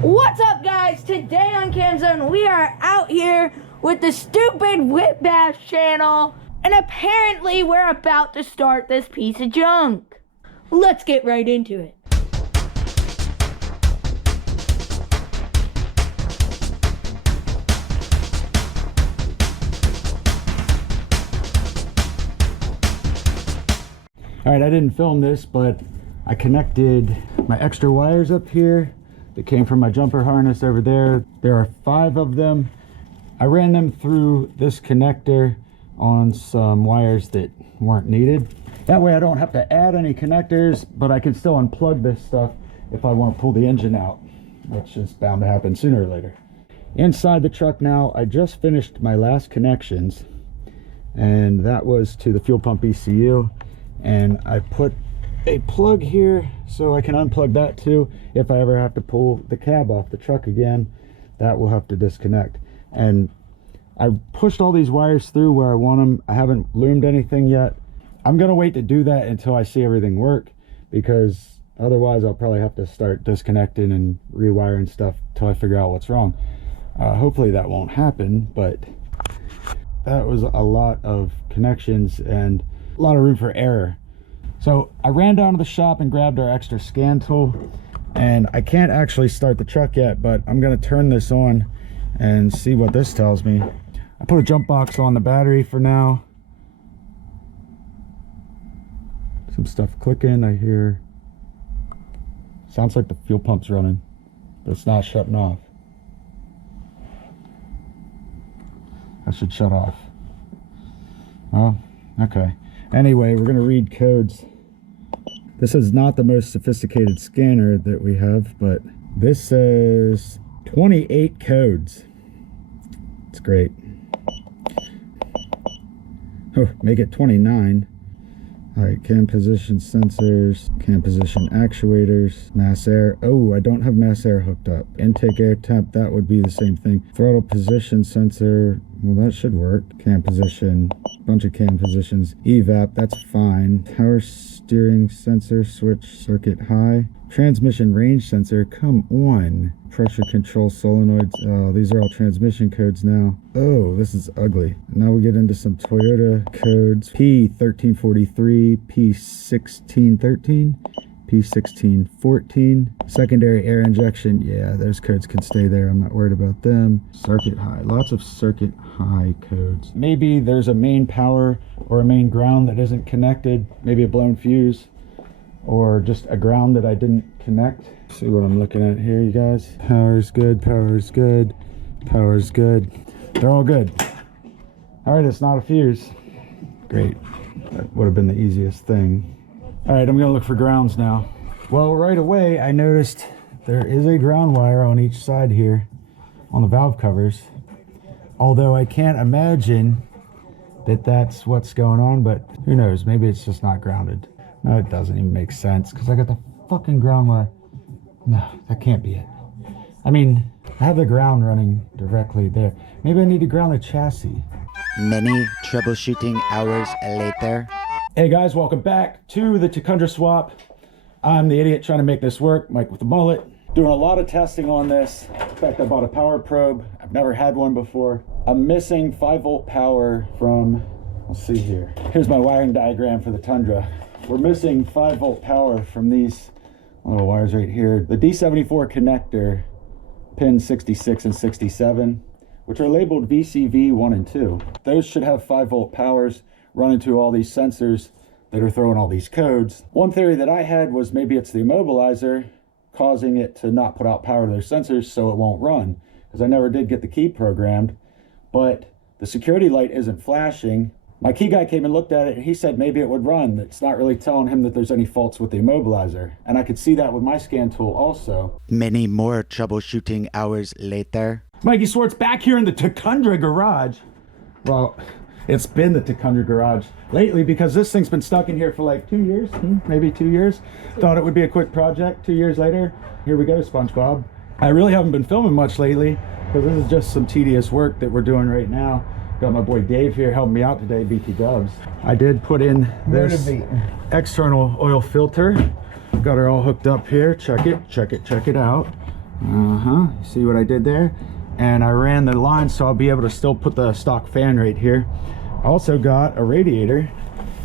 What's up, guys? Today on Cam Zone, we are out here with the stupid WHIPBASH channel, and apparently we're about to start this piece of junk. Let's get right into it. All right, I didn't film this, but I connected my extra wires up here that came from my jumper harness over there. There are 5 of them. I ran them through this connector on some wires that weren't needed. That way I don't have to add any connectors, but I can still unplug this stuff if I want to pull the engine out, which is bound to happen sooner or later. Inside the truck now, I just finished my last connections, and that was to the fuel pump ECU. And I put a plug here so I can unplug that too. If I ever have to pull the cab off the truck again, that will have to disconnect. And I pushed all these wires through where I want them. I haven't loomed anything yet. I'm gonna wait to do that until I see everything work, because otherwise I'll probably have to start disconnecting and rewiring stuff till I figure out what's wrong. Hopefully that won't happen, but that was a lot of connections and a lot of room for error. So I ran down to the shop and grabbed our extra scan tool, and I can't actually start the truck yet, but I'm going to turn this on and see what this tells me. I put a jump box on the battery for now. Some stuff clicking. I hear, sounds like the fuel pump's running, but it's not shutting off. That should shut off. Oh, okay. Anyway, we're going to read codes. This is not the most sophisticated scanner that we have, but this says 28 codes. It's great. Oh, make it 29. All right, cam position sensors, cam position actuators, mass air. Oh, I don't have mass air hooked up. Intake air temp, that would be the same thing. Throttle position sensor, well, that should work. Cam position, bunch of cam positions. Evap, that's fine. Power steering sensor, switch circuit high. Transmission range sensor, come on. Pressure control solenoids. Oh, these are all transmission codes now. Oh, this is ugly. Now we get into some Toyota codes. P1343, P1613, P1614. Secondary air injection. Yeah, those codes can stay there. I'm not worried about them. Circuit high. Lots of circuit high codes. Maybe there's a main power or a main ground that isn't connected. Maybe a blown fuse, or just a ground that I didn't connect. See what I'm looking at here, you guys. Power's good, power's good, power's good. They're all good. All right, it's not a fuse. Great. That would have been the easiest thing. All right, I'm gonna look for grounds now. Well, right away, I noticed there is a ground wire on each side here on the valve covers. Although I can't imagine that that's what's going on, but who knows? Maybe it's just not grounded. No, it doesn't even make sense, because I got the fucking ground wire. No, that can't be it. I mean, I have the ground running directly there. Maybe I need to ground the chassis. Many troubleshooting hours later. Hey guys, welcome back to the TACUNDRA swap. I'm the idiot trying to make this work, Mike with the mullet. Doing a lot of testing on this. In fact, I bought a power probe. I've never had one before. I'm missing 5-volt power from, let's see here. Here's my wiring diagram for the Tundra. We're missing 5-volt power from these little wires right here. The D74 connector, pin 66 and 67, which are labeled VCV 1 and 2. Those should have 5-volt powers running to all these sensors that are throwing all these codes. One theory that I had was maybe it's the immobilizer causing it to not put out power to their sensors so it won't run, because I never did get the key programmed, but the security light isn't flashing. My key guy came and looked at it, and he said maybe it would run. It's not really telling him that there's any faults with the immobilizer. And I could see that with my scan tool also. Many more troubleshooting hours later. Mikey Swartz back here in the TACUNDRA garage. Well, it's been the TACUNDRA garage lately because this thing's been stuck in here for like 2 years, maybe 2 years. Thought it would be a quick project. 2 years later, here we go, SpongeBob. I really haven't been filming much lately because this is just some tedious work that we're doing right now. Got my boy Dave here helping me out today, BT Dubs. I did put in this external oil filter. Got her all hooked up here. Check it out. See what I did there? And I ran the line so I'll be able to still put the stock fan right here. I also got a radiator.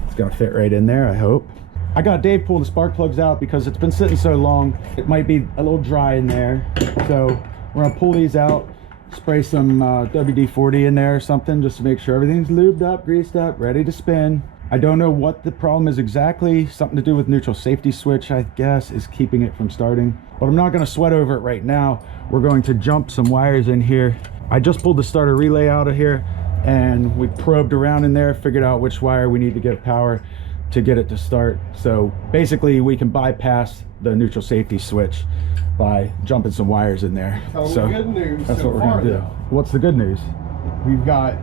It's gonna fit right in there, I hope. I got Dave pull the spark plugs out because it's been sitting so long. It might be a little dry in there. So we're gonna pull these out, spray some WD-40 in there or something just to make sure everything's lubed up, greased up, ready to spin. I don't know what the problem is exactly. Something to do with neutral safety switch, I guess, is keeping it from starting. But I'm not gonna sweat over it right now. We're going to jump some wires in here. I just pulled the starter relay out of here and we probed around in there, figured out which wire we need to get power to get it to start. So basically we can bypass the neutral safety switch by jumping some wires in there. So good news. That's what we're gonna do. What's the good news? We've got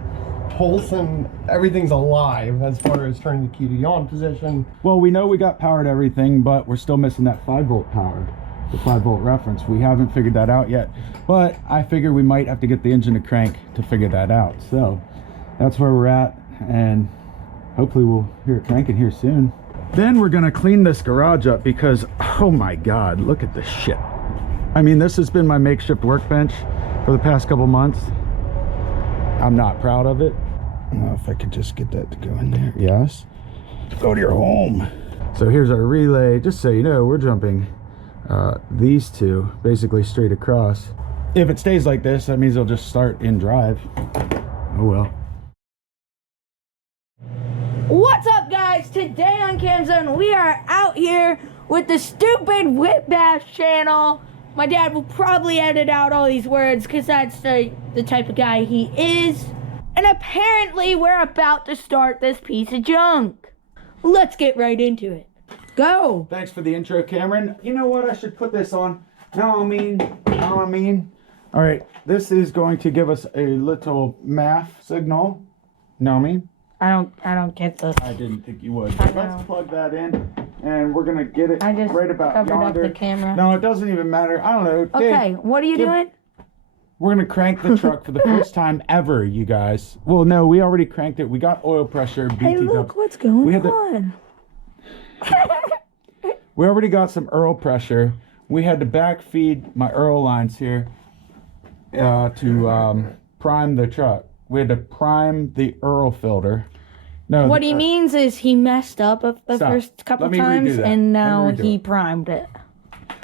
pulse and everything's alive as far as turning the key to on position. Well, we know we got power to everything, but we're still missing that 5-volt power, the 5-volt reference. We haven't figured that out yet, but I figure we might have to get the engine to crank to figure that out. So that's where we're at, and hopefully we'll hear it cranking here soon. Then we're gonna clean this garage up because, oh my God, look at this shit. I mean, this has been my makeshift workbench for the past couple months. I'm not proud of it. I don't know if I could just get that to go in there. Yes. Go to your home. So here's our relay. Just so you know, we're jumping these two basically straight across. If it stays like this, that means it'll just start in drive. Oh well. What's up, guys? Today on CamZone, we are out here with the stupid WHIPBASH channel. My dad will probably edit out all these words because that's the type of guy he is. And apparently we're about to start this piece of junk. Let's get right into it. Go. Thanks for the intro, Cameron. You know what? I should put this on. Know what I mean? All right, this is going to give us a little math signal. Know what I mean? I don't get this. I didn't think you would. But let's plug that in, and we're gonna get it right about covered yonder. up the camera. No, it doesn't even matter. I don't know. Okay, Dave, what are you doing? We're gonna crank the truck for the first time ever, you guys. Well, no, we already cranked it. We got oil pressure. Hey, look what's going on. We already got some Earl pressure. We had to backfeed my Earl lines here to prime the truck. We had to prime the Earl filter. No, what he means is he messed up the first couple times and now he primed it.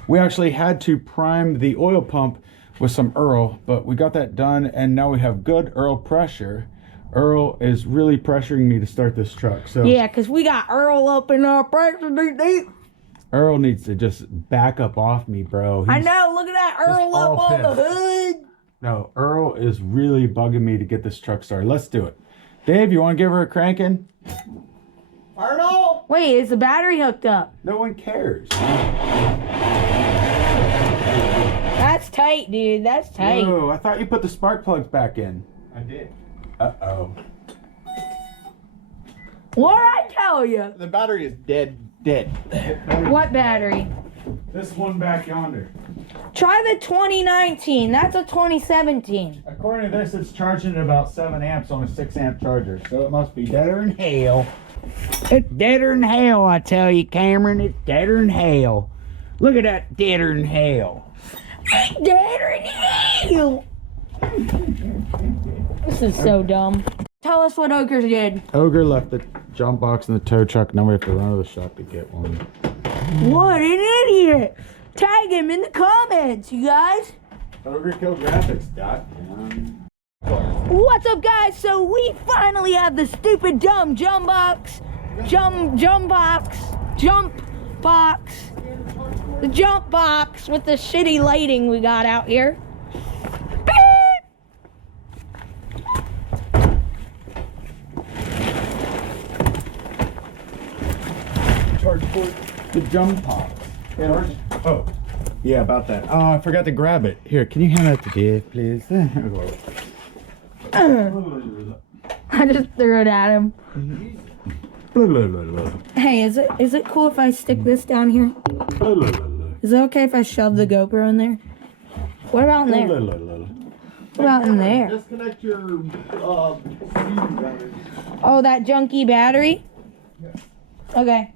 We actually had to prime the oil pump with some Earl, but we got that done and now we have good Earl pressure. Earl is really pressuring me to start this truck. So yeah, because we got Earl up in our pressure deep. Earl needs to just back up off me, bro. I know, look at that Earl up on the hood. No, Earl is really bugging me to get this truck started. Let's do it. Dave, you want to give her a cranking? Arnold! Wait, is the battery hooked up? No one cares. That's tight, dude. That's tight. Whoa, I thought you put the spark plugs back in. I did. Uh-oh. What'd I tell you? The battery is dead. What battery? This one back yonder. Try the 2019. That's a 2017. According to this, it's charging at about 7 amps on a 6 amp charger. So it must be deader than hell. It's deader than hell, I tell you, Cameron. It's deader than hell. Look at that deader than hell. It's deader than hell. This is so dumb. Tell us what Ogre did. Ogre left the jump box in the tow truck. Now we have to run to the shop to get one. What an idiot. Tag him in the comments, you guys. Ogre killed graphics. What's up, guys? So we finally have the stupid dumb jump box. The jump box with the shitty lighting we got out here. Charge for the jump box. Oh, yeah, about that. Oh, I forgot to grab it. Here, can you hand that to Dave, please? I just threw it at him. Hey, is it cool if I stick this down here? Is it okay if I shove the GoPro in there? What about in there? What about in there? Disconnect your speed battery. Oh, that junky battery? Yeah. Okay.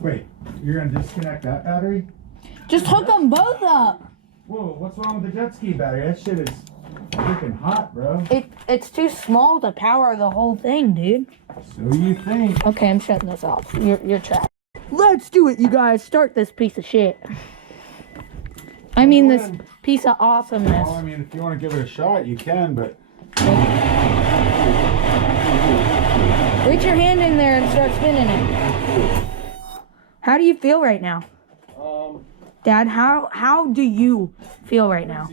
Wait, you're gonna disconnect that battery? Just hook them both up. Whoa, what's wrong with the jet ski battery? That shit is freaking hot, bro. It's too small to power the whole thing, dude. So you think. Okay, I'm shutting this off. You're trapped. Let's do it, you guys. Start this piece of shit. I mean this piece of awesomeness. Well, I mean, if you want to give it a shot, you can, but... Reach your hand in there and start spinning it. How do you feel right now? Dad, how do you feel right now?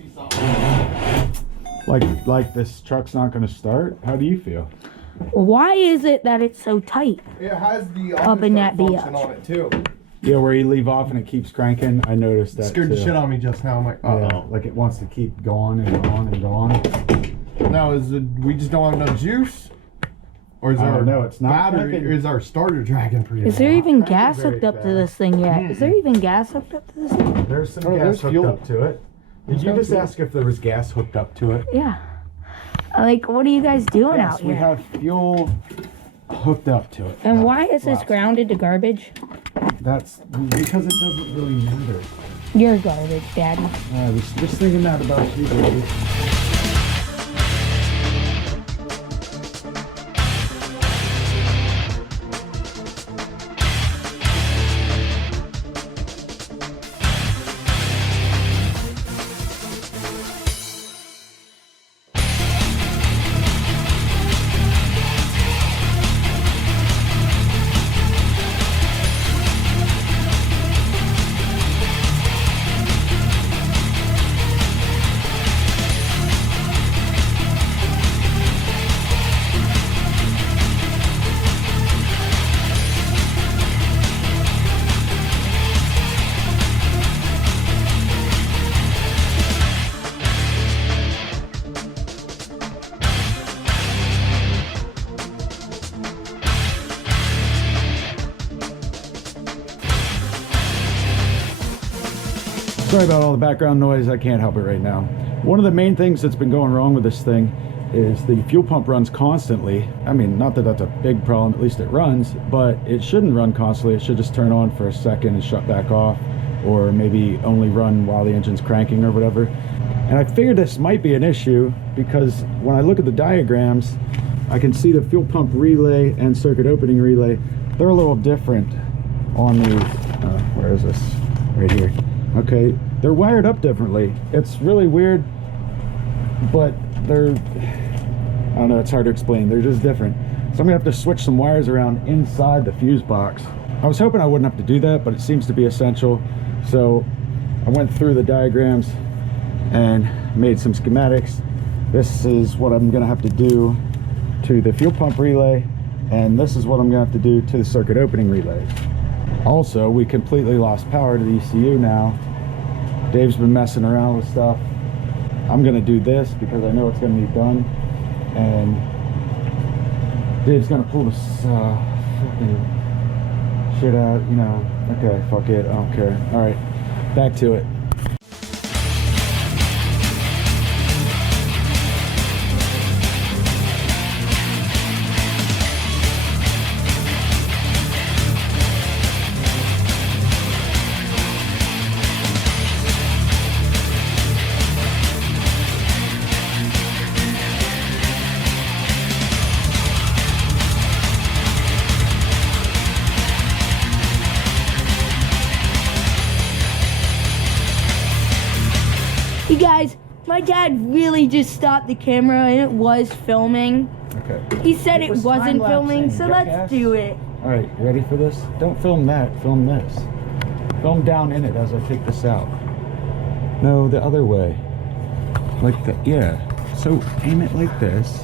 Like this truck's not going to start? How do you feel? Why is it that it's so tight? It has the Up in that function bitch. on it too. Yeah, where you leave off and it keeps cranking. I noticed that Scared too. the shit out of me just now. I'm like, Yeah, like it wants to keep going and going and going. Now is it we just don't have enough juice, or is I our don't know, it's not battery? cranking. Is our starter dragging pretty? Is there hard? even That's gas very hooked up to bad. this thing yet? Is there even gas hooked up to this thing? There's some Oh, gas there's hooked fuel. up to it. Did you got just fuel. ask if there was gas hooked up to it? Yeah. Like, what are you guys doing Yes, out we here? have fuel hooked up to it. And why is this Wow. grounded to garbage? That's because it doesn't really matter. You're garbage, Daddy. I was just thinking that about you, baby. Sorry about all the background noise. I can't help it right now. One of the main things that's been going wrong with this thing is the fuel pump runs constantly. I mean, not that that's a big problem, at least it runs, but it shouldn't run constantly. It should just turn on for a second and shut back off, or maybe only run while the engine's cranking or whatever. And I figured this might be an issue because when I look at the diagrams, I can see the fuel pump relay and circuit opening relay. They're a little different on these. Where is this? Right here. Okay, they're wired up differently. It's really weird, but they're, I don't know, it's hard to explain. They're just different. So I'm gonna have to switch some wires around inside the fuse box. I was hoping I wouldn't have to do that, but it seems to be essential. So I went through the diagrams and made some schematics. This is what I'm gonna have to do to the fuel pump relay, and this is what I'm gonna have to do to the circuit opening relay. Also, we completely lost power to the ECU now. Dave's been messing around with stuff. I'm gonna do this because I know it's gonna need done, and Dave's gonna pull this fucking shit out, you know. Okay, fuck it, I don't care. All right, back to it. You guys, my dad really just stopped the camera and it was filming. Okay. He said it was wasn't filming, time-lapsing, so Jackass. let's do it. All right, you ready for this? Don't film that, film this. Film down in it as I take this out. No, the other way. Like that, yeah. So aim it like this.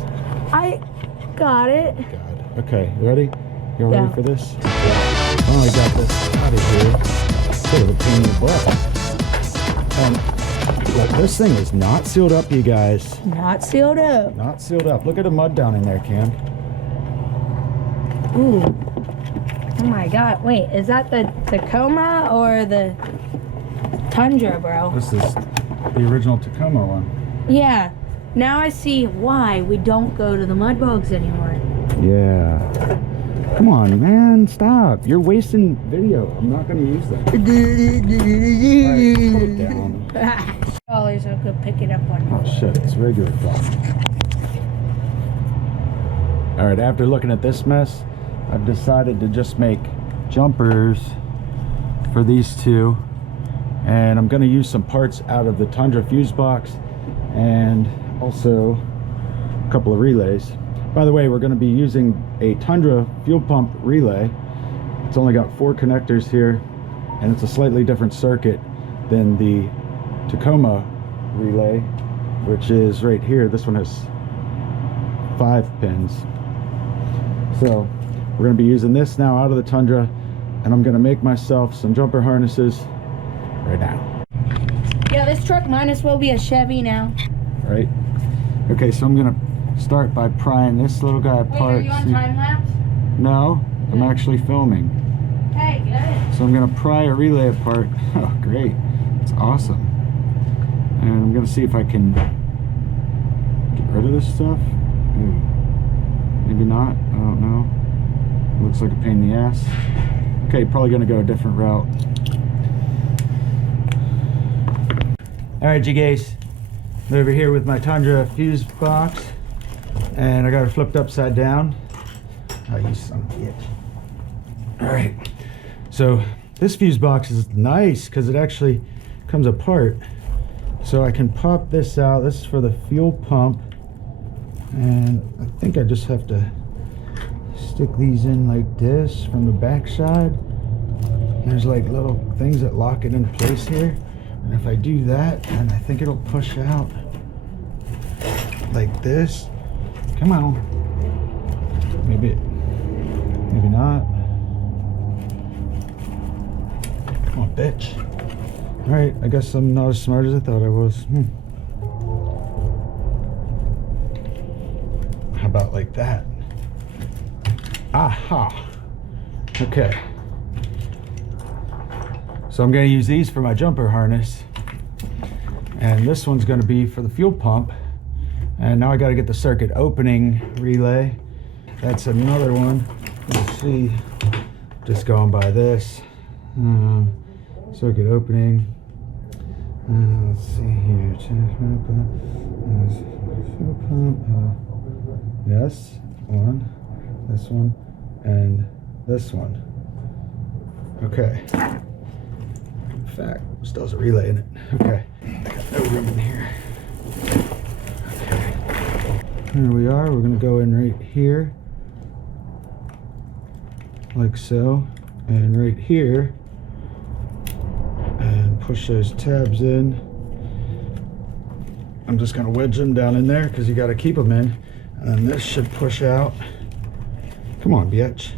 I got it. God. Okay, you ready? You all Yeah. ready for this? Oh, I got this out of here. Bit of a pain in the butt. Look, this thing is not sealed up, you guys. Not sealed up. Not sealed up. Look at the mud down in there, Cam. Ooh. Oh my god. Wait, is that the Tacoma or the Tundra, bro? This is the original Tacoma one. Yeah. Now I see why we don't go to the mud bogs anymore. Yeah. Come on, man, stop. You're wasting video. I'm not going to use that. Alright, put it down. Dollars, I'll go pick it up on Oh shit, it's regular clock. Alright, after looking at this mess, I've decided to just make jumpers for these two. And I'm going to use some parts out of the Tundra Fuse Box and also a couple of relays. By the way, we're going to be using a Tundra fuel pump relay. It's only got 4 connectors here, and it's a slightly different circuit than the Tacoma relay, which is right here. This one has 5 pins. So we're going to be using this now out of the Tundra, and I'm going to make myself some jumper harnesses right now. Yeah, this truck might as well be a Chevy now. Right? Okay, so I'm going to start by prying this little guy Wait, apart. are you on time lapse? No, I'm actually filming. Hey, good. So I'm going to pry a relay apart. Oh, great. It's awesome. And I'm going to see if I can get rid of this stuff. Ooh. Maybe not. I don't know. Looks like a pain in the ass. Okay, probably going to go a different route. Alright, you guys. I'm over here with my Tundra Fuse Box. And I got it flipped upside down. Oh, you son of a bitch. Alright. So this fuse box is nice because it actually comes apart. So I can pop this out. This is for the fuel pump. And I think I just have to stick these in like this from the back side. There's like little things that lock it in place here. And if I do that, then I think it'll push out like this. Come on. Maybe not. Come on, bitch. Alright, I guess I'm not as smart as I thought I was. How about like that? Aha! Okay. So I'm going to use these for my jumper harness. And this one's going to be for the fuel pump. And now I got to get the circuit opening relay. That's another one. Let's see. Just going by this. Circuit opening. Let's see here. Fuel pump. Yes. One. This one. And this one. Okay. In fact, still has a relay in it. Okay. I got no room in here. Okay. Here we are. We're going to go in right here. Like so. And right here. And push those tabs in. I'm just going to wedge them down in there because you got to keep them in. And then this should push out. Come on, bitch.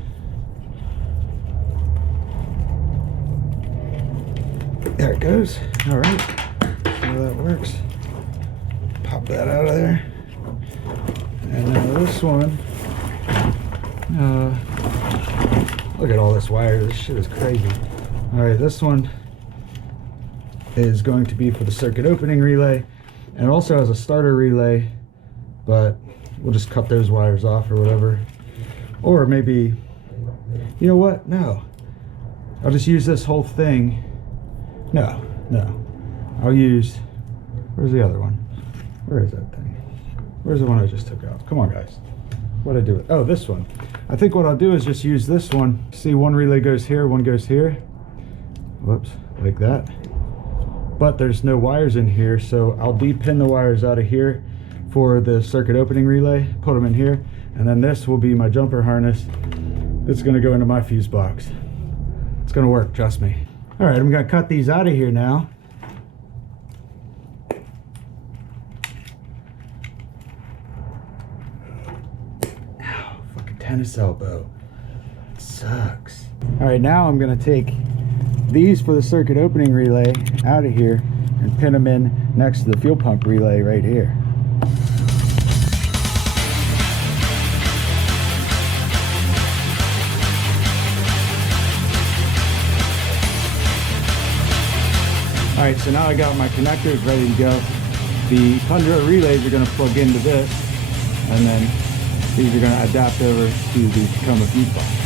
There it goes. All right. See how that works. Pop that out of there. And now this one. Look at all this wire. This shit is crazy. All right, this one is going to be for the circuit opening relay, and it also has a starter relay, but we'll just cut those wires off or whatever. Or maybe, you know what? No. I'll just use this whole thing. No. I'll use, where's the other one? Where is that thing? Where's the one I just took off? Come on, guys. What'd I do with? Oh, this one. I think what I'll do is just use this one. See, one relay goes here, one goes here. Whoops, like that. But there's no wires in here, so I'll de-pin the wires out of here for the circuit opening relay, put them in here, and then this will be my jumper harness. It's gonna go into my fuse box. It's gonna work, trust me. All right, I'm gonna cut these out of here now. Ow, fucking tennis elbow. It sucks. All right, now I'm gonna take these for the circuit opening relay out of here and pin them in next to the fuel pump relay right here. Alright, so now I got my connectors ready to go. The Tundra relays are going to plug into this, and then these are going to adapt over to the Tacoma Fuse Box.